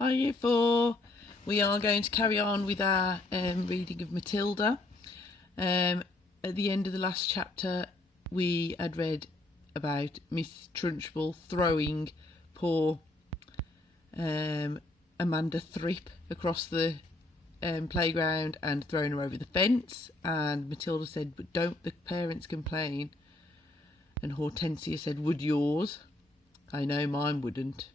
Hi, Year 4. We are going to carry on with our reading of Matilda. At the end of the last chapter, we had read about Miss Trunchbull throwing poor Amanda Thrip across the playground and throwing her over the fence. And Matilda said, "But don't the parents complain?" And Hortensia said, "Would yours?" "I know mine wouldn't."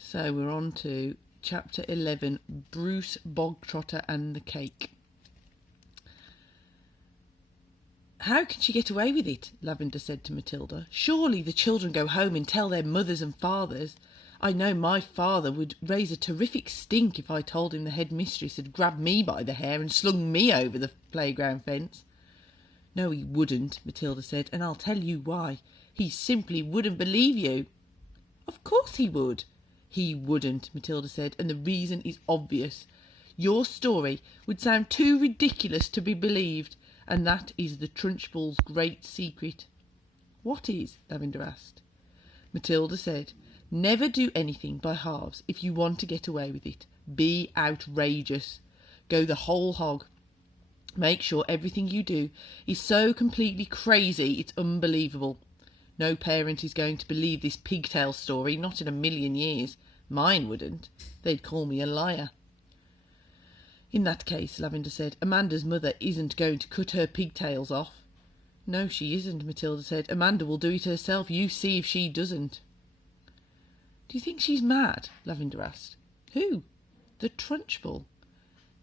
So we're on to chapter 11, Bruce Bogtrotter and the Cake. "How can she get away with it?" Lavender said to Matilda. "Surely the children go home and tell their mothers and fathers. I know my father would raise a terrific stink if I told him the headmistress had grabbed me by the hair and slung me over the playground fence." "No, he wouldn't," Matilda said, "and I'll tell you why. He simply wouldn't believe you." "Of course he would." "He wouldn't," Matilda said, "and the reason is obvious. Your story would sound too ridiculous to be believed, and that is the Trunchbull's great secret." "What is?" Lavender asked. Matilda said, "Never do anything by halves if you want to get away with it. Be outrageous. Go the whole hog. Make sure everything you do is so completely crazy it's unbelievable. No parent is going to believe this pigtail story, not in a million years. Mine wouldn't. They'd call me a liar." "In that case," Lavender said, "Amanda's mother isn't going to cut her pigtails off." "No, she isn't," Matilda said. "Amanda will do it herself. You see if she doesn't." "Do you think she's mad?" Lavender asked. "Who?" "The Trunchbull."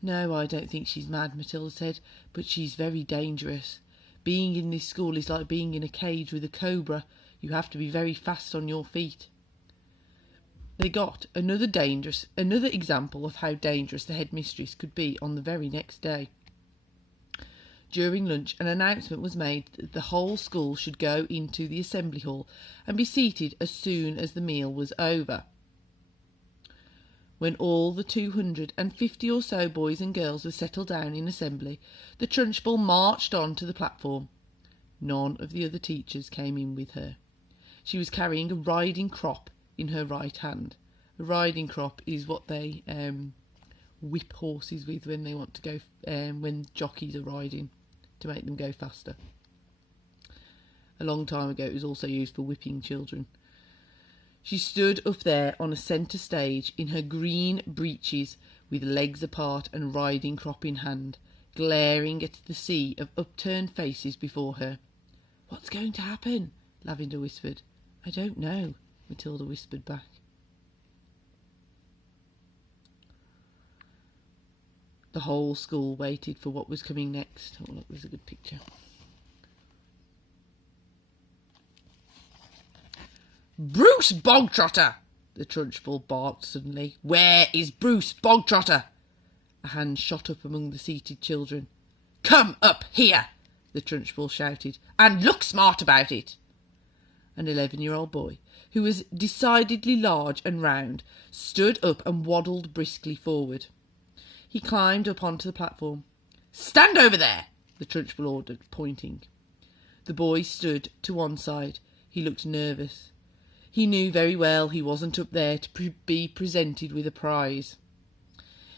"No, I don't think she's mad," Matilda said, "but she's very dangerous. Being in this school is like being in a cage with a cobra. You have to be very fast on your feet." They got another example of how dangerous the headmistress could be on the very next day. During lunch, an announcement was made that the whole school should go into the assembly hall and be seated as soon as the meal was over. When all the 250 or so boys and girls were settled down in assembly, the Trunchbull marched on to the platform. None of the other teachers came in with her. She was carrying a riding crop in her right hand. A riding crop is what they whip horses with when they want to go, when jockeys are riding, to make them go faster. A long time ago it was also used for whipping children. She stood up there on a centre stage in her green breeches with legs apart and riding crop in hand, glaring at the sea of upturned faces before her. "What's going to happen?" Lavender whispered. "I don't know," Matilda whispered back. The whole school waited for what was coming next. Oh, look, there's a good picture. "Bruce Bogtrotter!" the Trunchbull barked suddenly. "Where is Bruce Bogtrotter?" A hand shot up among the seated children. "Come up here!" the Trunchbull shouted, "and look smart about it." An 11-year-old boy, who was decidedly large and round, stood up and waddled briskly forward. He climbed up onto the platform. "Stand over there!" the Trunchbull ordered, pointing. The boy stood to one side. He looked nervous. He knew very well he wasn't up there to be presented with a prize.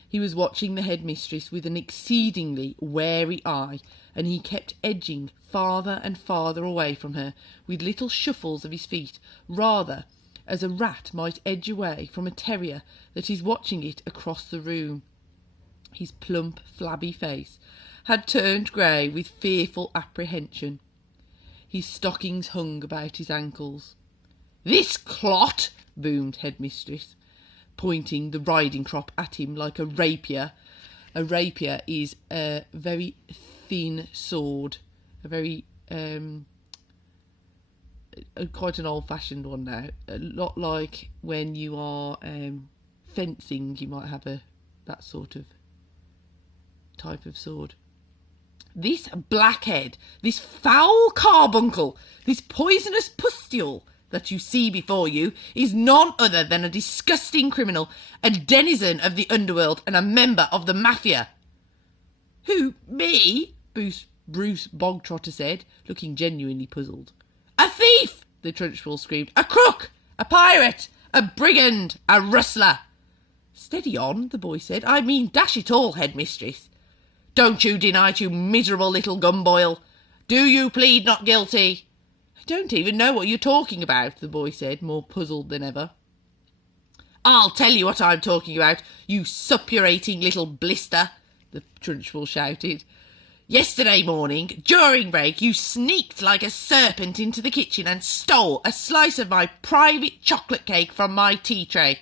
He was watching the headmistress with an exceedingly wary eye, and he kept edging farther and farther away from her with little shuffles of his feet, rather as a rat might edge away from a terrier that is watching it across the room. His plump, flabby face had turned grey with fearful apprehension. His stockings hung about his ankles. "This clot!" boomed headmistress, pointing the riding crop at him like a rapier. A rapier is a very thin sword, a very quite an old-fashioned one now. A lot like when you are fencing, you might have that sort of type of sword. "This blackhead, this foul carbuncle, this poisonous pustule that you see before you is none other than a disgusting criminal, a denizen of the underworld and a member of the mafia." "Who, me?" Bruce Bogtrotter said, looking genuinely puzzled. "A thief!" the Trunchbull screamed. "A crook! A pirate! A brigand! A rustler! Steady on, the boy said. I mean, dash it all, headmistress. Don't you deny it, you miserable little gumboil. Do you plead not guilty? I don't even know what you're talking about, the boy said, more puzzled than ever. I'll tell you what I'm talking about, you suppurating little blister, the Trunchbull shouted. Yesterday morning, during break, you sneaked like a serpent into the kitchen and stole a slice of my private chocolate cake from my tea tray.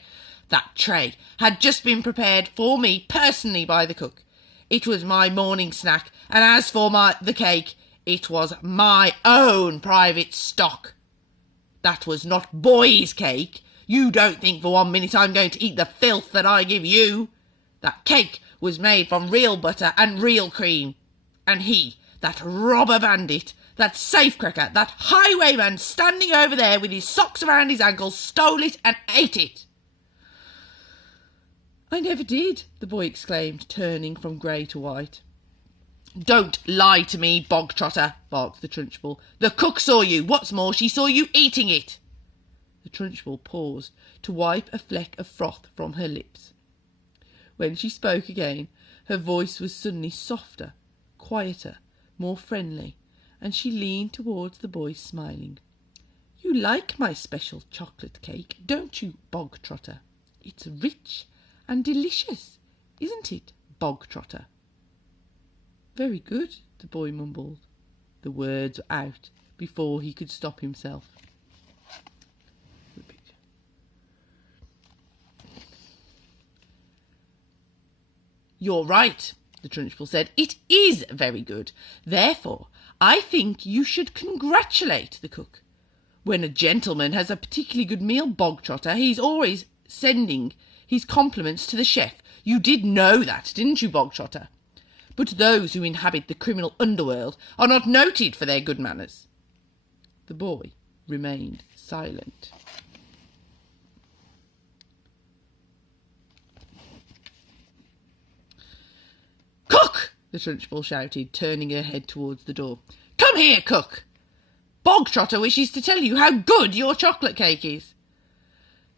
That tray had just been prepared for me personally by the cook. It was my morning snack, and as for the cake, it was my own private stock. That was not boy's cake. You don't think for 1 minute I'm going to eat the filth that I give you. That cake was made from real butter and real cream. And he, that robber bandit, that safecracker, that highwayman standing over there with his socks around his ankles, stole it and ate it. I never did, the boy exclaimed, turning from grey to white. Don't lie to me, Bogtrotter, barked the Trunchbull. The cook saw you. What's more, she saw you eating it. The Trunchbull paused to wipe a fleck of froth from her lips. When she spoke again, her voice was suddenly softer, quieter, more friendly, and she leaned towards the boy, smiling. You like my special chocolate cake, don't you, Bogtrotter? It's rich and delicious, isn't it, Bogtrotter? Very good, the boy mumbled. The words were out before he could stop himself. You're right, the Trunchbull said. It is very good. Therefore, I think you should congratulate the cook. When a gentleman has a particularly good meal, Bogtrotter, he's always sending his compliments to the chef. You did know that, didn't you, Bogtrotter? But those who inhabit the criminal underworld are not noted for their good manners. The boy remained silent. Cook! The Trunchbull shouted, turning her head towards the door. Come here, cook! Bogtrotter wishes to tell you how good your chocolate cake is.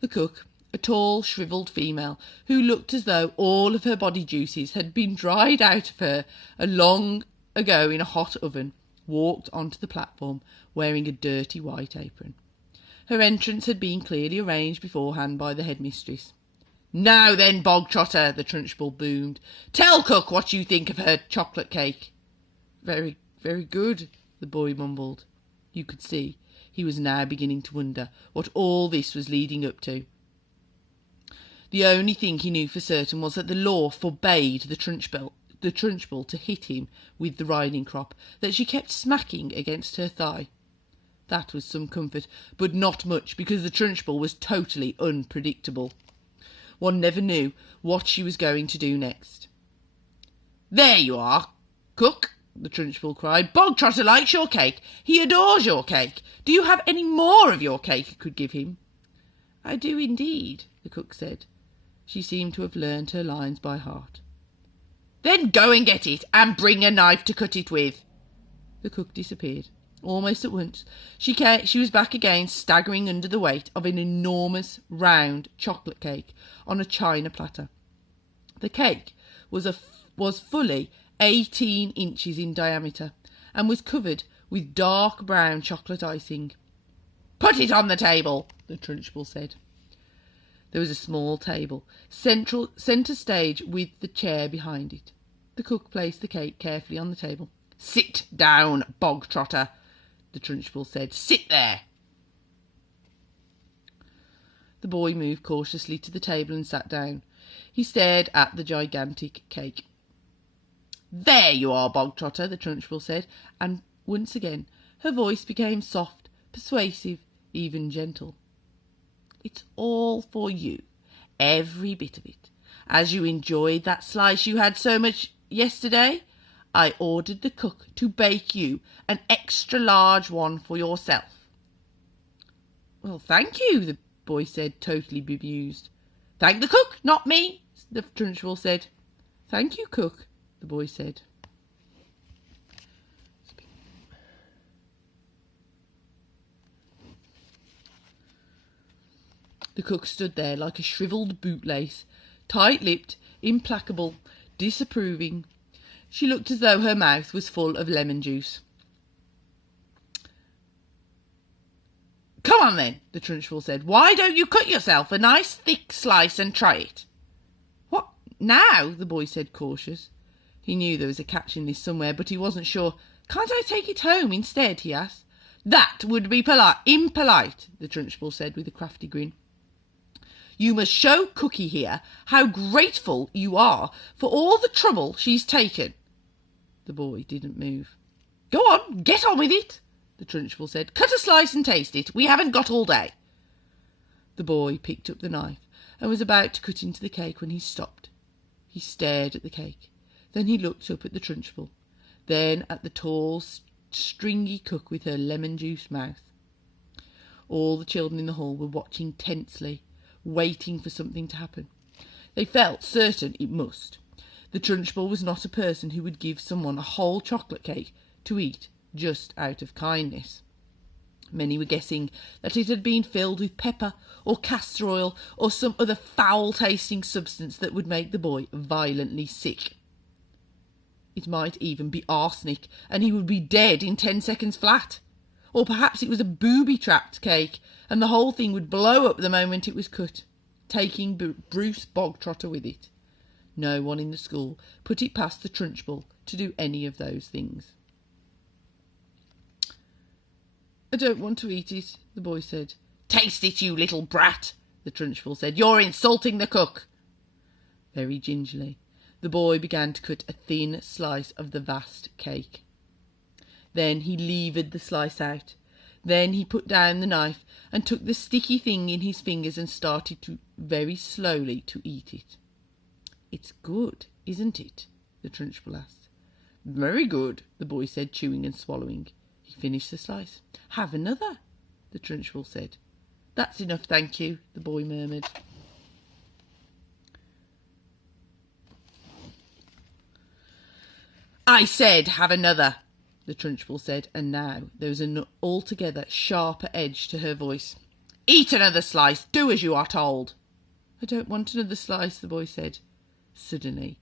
The cook, a tall, shrivelled female, who looked as though all of her body juices had been dried out of her long ago in a hot oven, walked onto the platform, wearing a dirty white apron. Her entrance had been clearly arranged beforehand by the headmistress. Now then, Bogtrotter, the Trunchbull boomed, tell cook what you think of her chocolate cake. Very, very good, the boy mumbled. You could see he was now beginning to wonder what all this was leading up to. The only thing he knew for certain was that the law forbade the Trunchbull to hit him with the riding crop that she kept smacking against her thigh. That was some comfort, but not much, because the Trunchbull was totally unpredictable. One never knew what she was going to do next. There you are, cook, the Trunchbull cried. Bogtrotter likes your cake. He adores your cake. Do you have any more of your cake you could give him? I do indeed, the cook said. She seemed to have learned her lines by heart. Then go and get it, and bring a knife to cut it with. The cook disappeared. Almost at once she was back again, staggering under the weight of an enormous round chocolate cake on a china platter. The cake was fully 18 inches in diameter and was covered with dark brown chocolate icing. Put it on the table, the Trunchbull said. There was a small table, centre stage, with the chair behind it. The cook placed the cake carefully on the table. Sit down, Bogtrotter, the Trunchbull said. Sit there. The boy moved cautiously to the table and sat down. He stared at the gigantic cake. There you are, Bogtrotter, the Trunchbull said, and once again her voice became soft, persuasive, even gentle. It's all for you, every bit of it. As you enjoyed that slice you had so much yesterday, I ordered the cook to bake you an extra large one for yourself. Well, thank you, the boy said, totally bemused. Thank the cook, not me, the Trunchbull said. Thank you, cook, the boy said. The cook stood there like a shrivelled bootlace, tight-lipped, implacable, disapproving. She looked as though her mouth was full of lemon juice. "Come on then," the Trunchbull said. "Why don't you cut yourself a nice thick slice and try it?" "What now?" the boy said, cautious. He knew there was a catch in this somewhere, but he wasn't sure. "Can't I take it home instead?" he asked. "That would be impolite," the Trunchbull said with a crafty grin. "You must show Cookie here how grateful you are for all the trouble she's taken." The boy didn't move. "Go on, get on with it," the Trunchbull said. "Cut a slice and taste it. We haven't got all day." The boy picked up the knife and was about to cut into the cake when he stopped. He stared at the cake. Then he looked up at the Trunchbull. Then at the tall, stringy cook with her lemon-juice mouth. All the children in the hall were watching tensely, waiting for something to happen. They felt certain it must. The Trunchbull was not a person who would give someone a whole chocolate cake to eat just out of kindness. Many were guessing that it had been filled with pepper or castor oil or some other foul-tasting substance that would make the boy violently sick. It might even be arsenic, and he would be dead in 10 seconds flat. Or perhaps it was a booby-trapped cake, and the whole thing would blow up the moment it was cut, taking Bruce Bogtrotter with it. No one in the school put it past the Trunchbull to do any of those things. "I don't want to eat it," the boy said. "Taste it, you little brat," the Trunchbull said. "You're insulting the cook." Very gingerly, the boy began to cut a thin slice of the vast cake. Then he levered the slice out. Then he put down the knife and took the sticky thing in his fingers and started to very slowly to eat it. "It's good, isn't it?" the Trunchbull asked. "Very good," the boy said, chewing and swallowing. He finished the slice. "Have another," the Trunchbull said. "That's enough, thank you," the boy murmured. "I said have another," the Trunchbull said, and now there was an altogether sharper edge to her voice. "Eat another slice. Do as you are told." "I don't want another slice," the boy said. Suddenly,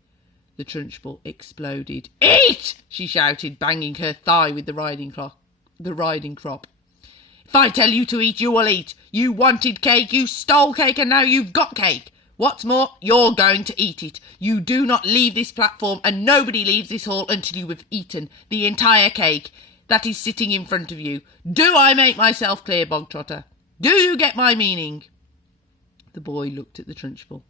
the Trunchbull exploded. "Eat!" she shouted, banging her thigh with the riding crop. "If I tell you to eat, you will eat. You wanted cake, you stole cake, and now you've got cake. What's more, you're going to eat it. You do not leave this platform, and nobody leaves this hall until you have eaten the entire cake that is sitting in front of you. Do I make myself clear, Bogtrotter? Do you get my meaning?" The boy looked at the Trunchbull.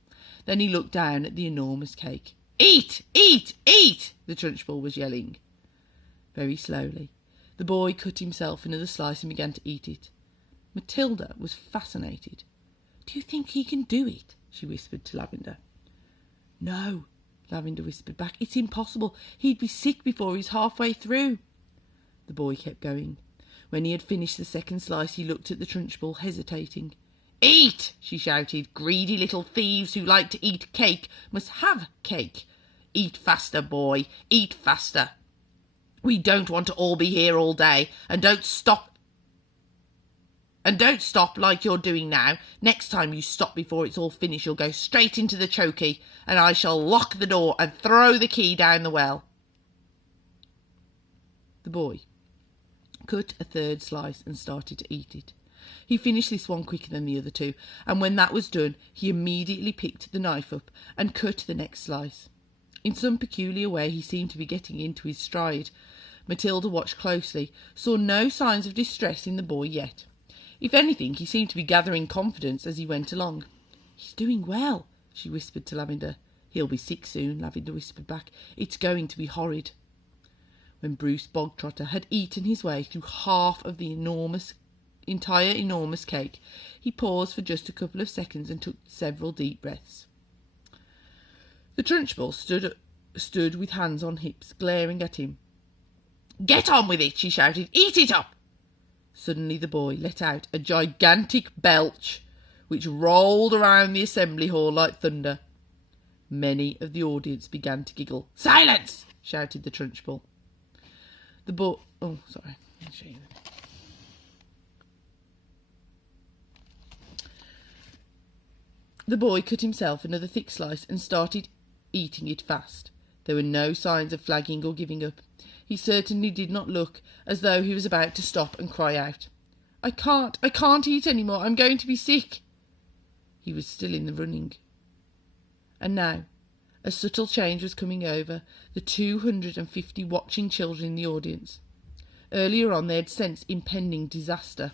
Then he looked down at the enormous cake. "Eat! Eat! Eat!" the Trunchbull was yelling. Very slowly, the boy cut himself another slice and began to eat it. Matilda was fascinated. "Do you think he can do it?" she whispered to Lavender. "No," Lavender whispered back. "It's impossible. He'd be sick before he's halfway through." The boy kept going. When he had finished the second slice, he looked at the Trunchbull, hesitating. "Eat!" she shouted. "Greedy little thieves who like to eat cake must have cake. Eat faster, boy. Eat faster. We don't want to all be here all day. And don't stop like you're doing now. Next time you stop before it's all finished, you'll go straight into the chokey, and I shall lock the door and throw the key down the well." The boy cut a third slice and started to eat it. He finished this one quicker than the other two, and when that was done, he immediately picked the knife up and cut the next slice. In some peculiar way, he seemed to be getting into his stride. Matilda watched closely, saw no signs of distress in the boy yet. If anything, he seemed to be gathering confidence as he went along. "He's doing well," she whispered to Lavender. "He'll be sick soon," Lavender whispered back. "It's going to be horrid." When Bruce Bogtrotter had eaten his way through half of the entire enormous cake, he paused for just a couple of seconds and took several deep breaths. The Trunchbull stood with hands on hips, glaring at him. "Get on with it," she shouted. "Eat it up." Suddenly the boy let out a gigantic belch, which rolled around the assembly hall like thunder. Many of the audience began to giggle. "Silence!" shouted the Trunchbull. I'll show you. The boy cut himself another thick slice and started eating it fast. There were no signs of flagging or giving up. He certainly did not look as though he was about to stop and cry out, I can't eat any more, I'm going to be sick. He was still in the running. And now, a subtle change was coming over the 250 watching children in the audience. Earlier on they had sensed impending disaster.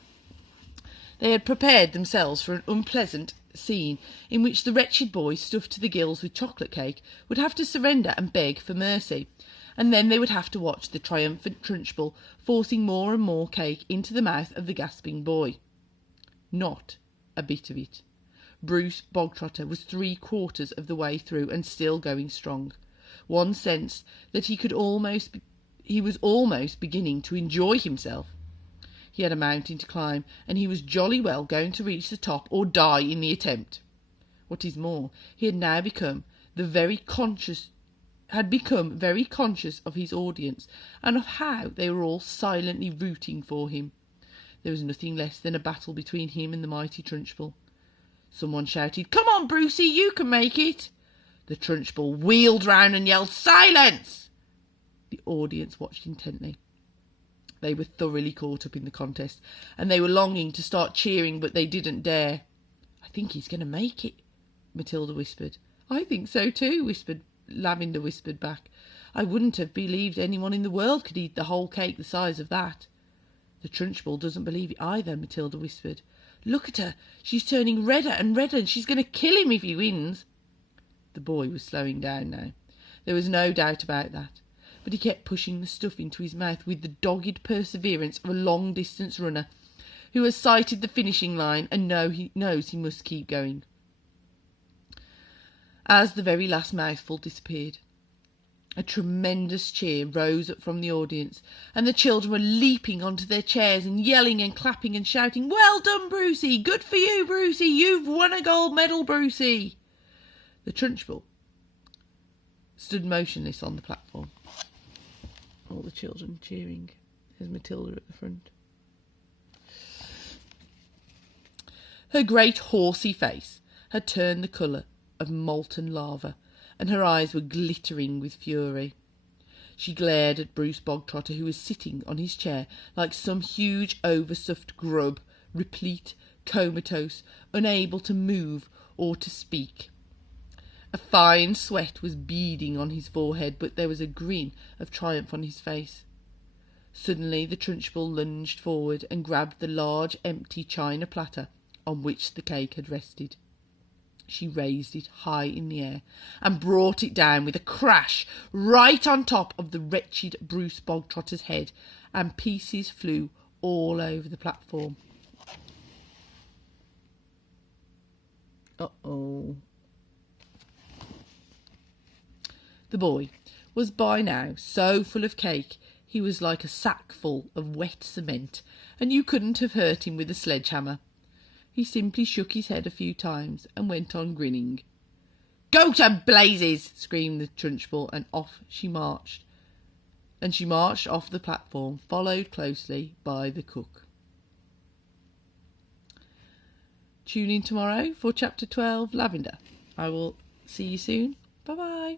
They had prepared themselves for an unpleasant scene in which the wretched boy, stuffed to the gills with chocolate cake, would have to surrender and beg for mercy, and then they would have to watch the triumphant Trunchbull forcing more and more cake into the mouth of the gasping boy. Not a bit of it. Bruce Bogtrotter was 3/4 of the way through and still going strong. One sensed that he was almost beginning to enjoy himself. He had a mountain to climb, and he was jolly well going to reach the top or die in the attempt. What is more, he had now become very conscious of his audience and of how they were all silently rooting for him. There was nothing less than a battle between him and the mighty Trunchbull. Someone shouted, Come on, Brucey, you can make it. The Trunchbull wheeled round and yelled, Silence! The audience watched intently. They were thoroughly caught up in the contest, and they were longing to start cheering, but they didn't dare. I think he's going to make it, Matilda whispered. I think so too, Lavender whispered back. I wouldn't have believed anyone in the world could eat the whole cake the size of that. The Trunchbull doesn't believe it either, Matilda whispered. Look at her. She's turning redder and redder, and she's going to kill him if he wins. The boy was slowing down now. There was no doubt about that. But he kept pushing the stuff into his mouth with the dogged perseverance of a long-distance runner who has sighted the finishing line and knows he must keep going. As the very last mouthful disappeared, a tremendous cheer rose up from the audience, and the children were leaping onto their chairs and yelling and clapping and shouting, Well done, Brucey! Good for you, Brucey! You've won a gold medal, Brucey! The Trunchbull stood motionless on the platform. All the children cheering. There's Matilda at the front. Her great horsey face had turned the colour of molten lava, and her eyes were glittering with fury. She glared at Bruce Bogtrotter, who was sitting on his chair like some huge overstuffed grub, replete, comatose, unable to move or to speak. A fine sweat was beading on his forehead, but there was a grin of triumph on his face. Suddenly the Trunchbull lunged forward and grabbed the large empty china platter on which the cake had rested. She raised it high in the air and brought it down with a crash right on top of the wretched Bruce Bogtrotter's head, and pieces flew all over the platform. Uh-oh. The boy was by now so full of cake he was like a sack full of wet cement, and you couldn't have hurt him with a sledgehammer. He simply shook his head a few times and went on grinning. Go to blazes! Screamed the Trunchbull, and off she marched. And she marched off the platform, followed closely by the cook. Tune in tomorrow for Chapter 12, Lavender. I will see you soon. Bye-bye.